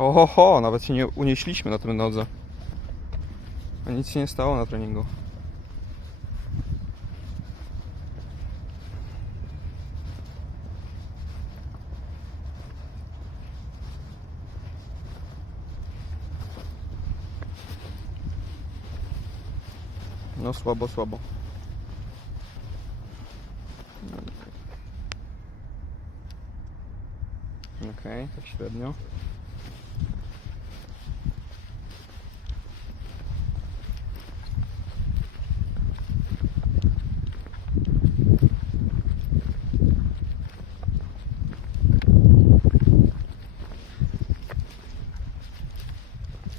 Ho, ho, nawet się nie unieśliśmy na tym nodze. A nic się nie stało na treningu. No słabo, słabo. Okej, tak średnio.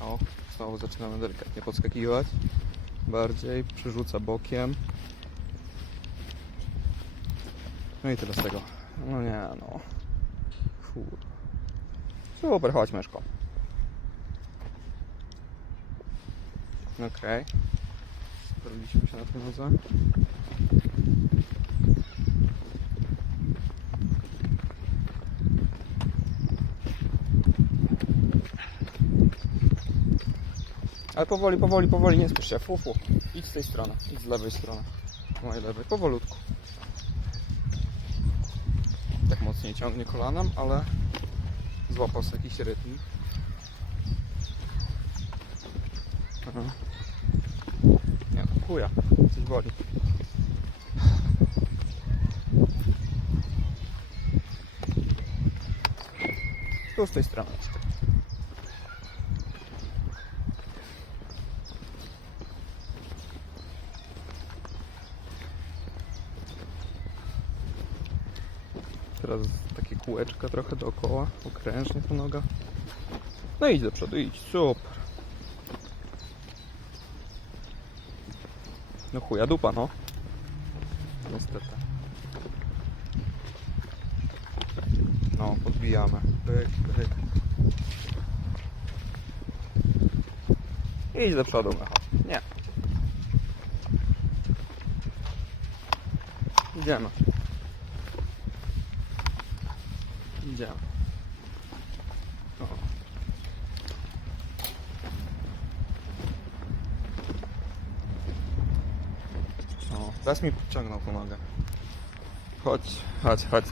O, znowu zaczynamy delikatnie podskakiwać. Bardziej, przerzuca bokiem. No i tyle z tego. No nie, no. Kur... Super, chodź myszko. Okej. Zrobiliśmy się na tym nodze. Ale powoli, powoli, powoli, nie spiesz się. Fu, fu. Idź z tej strony, idź z lewej strony. Mojej lewej, powolutku. Tak mocniej ciągnie kolanem, ale złapał sobie jakiś rytm. Aha. Nie no, chuja, coś boli. Tu z tej strony Teraz takie kółeczka trochę dookoła, okrężnie ta noga. No idź do przodu, idź, super. No chuja dupa, no. Niestety. No, podbijamy. Pyk, pyk. Idź do przodu, Michał. Nie. Idziemy. Idziemy. O. O, raz mi podciągnął pomogę. Chodź, chodź, chodź.